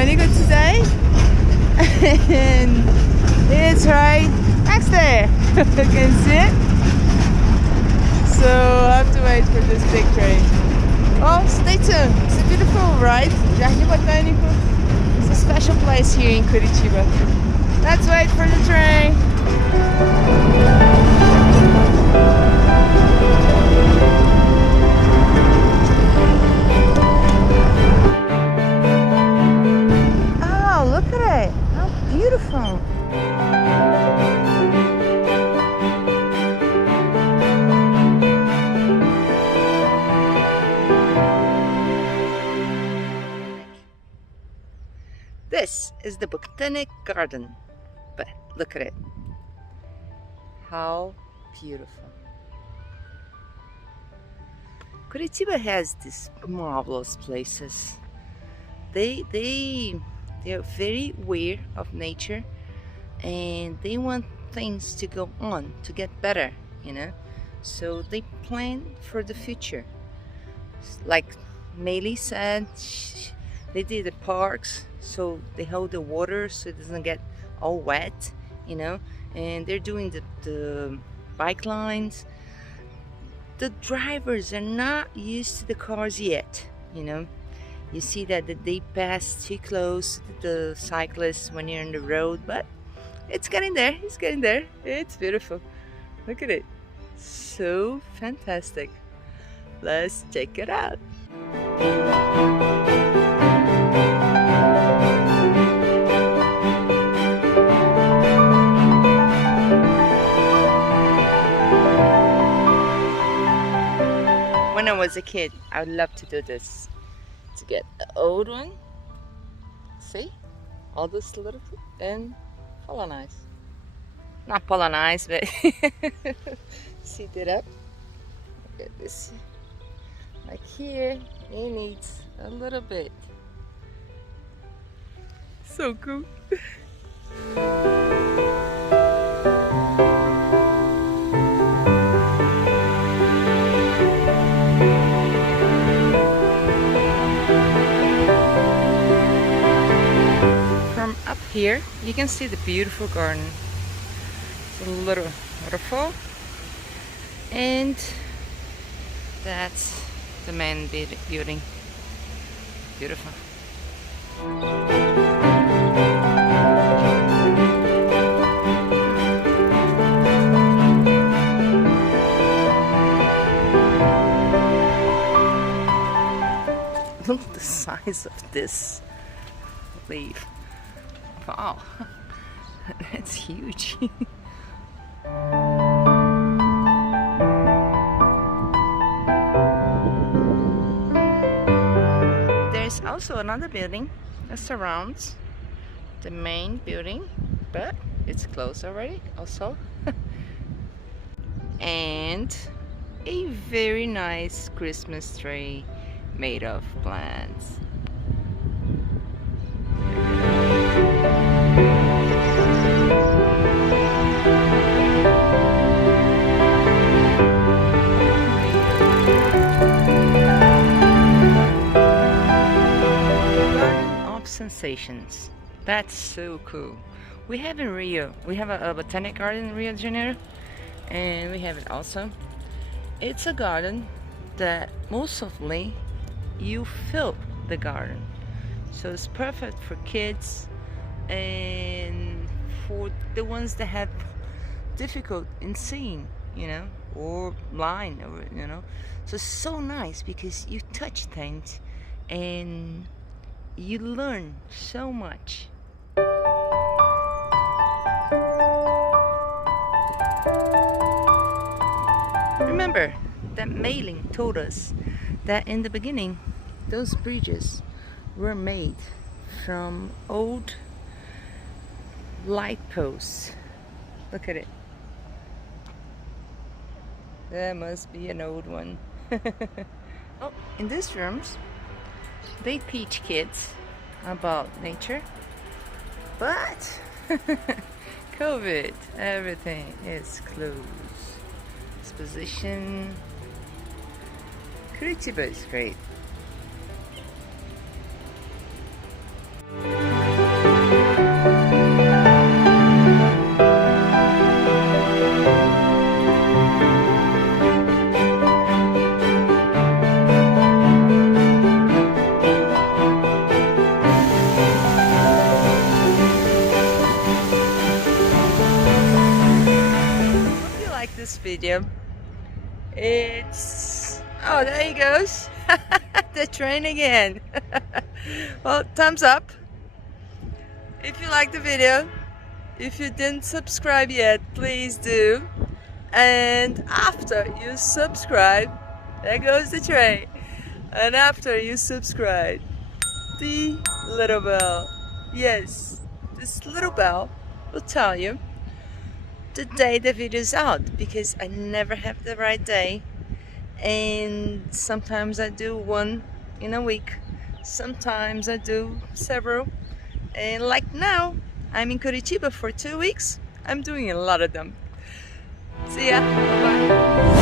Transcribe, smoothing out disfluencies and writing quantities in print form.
Botanical today, and it's right next there. You can see it. So I have to wait for this big train. Oh, stay tuned. It's a beautiful ride. Jardim Botânico. It's a special place here in Curitiba. Let's wait for the train. Beautiful. This is the Botanical Garden, but look at it. How beautiful. Curitiba has these marvelous places. They are very aware of nature, and they want things to go on, to get better, you know. So they plan for the future. Like Maylee said, they did the parks so they hold the water so it doesn't get all wet, you know. And they're doing the bike lines. The drivers are not used to the cars yet, you know. You see that they pass too close to the cyclists when you're on the road, but it's getting there. It's getting there. It's beautiful. Look at it. So fantastic. Let's check it out. When I was a kid, I would love to do this. To get the old one, see all this little and pollinize, not pollinize, but seed it up. Look at this, like here it needs a little bit. So cool. Here you can see the beautiful garden. It's a little waterfall, and that's the main building. Beautiful. Look at the size of this leaf. Wow, that's huge. There's also another building that surrounds the main building, but it's closed already also. And a very nice Christmas tree made of plants. Sensations. That's so cool. We have in Rio, we have a botanic garden in Rio de Janeiro, and we have it also. It's a garden that mostly you fill the garden, so it's perfect for kids and for the ones that have difficult in seeing, you know, or blind, or you know. So it's so nice because you touch things and you learn so much. Remember that mailing told us that in the beginning those bridges were made from old light posts. Look at it. That must be an old one. Oh, in these rooms they teach kids about nature, but COVID, everything is closed. Exposition. Curitiba is great. Hope you like this video. It's... oh, there he goes. The train again. Well, thumbs up if you like the video. If you didn't subscribe yet, please do. And after you subscribe, there goes the train. And after you subscribe, the little bell. Yes, this little bell will tell you the day the video is out, because I never have the right day, and sometimes I do one in a week, sometimes I do several, and like now I'm in Curitiba for 2 weeks. I'm doing a lot of them. See ya. Bye.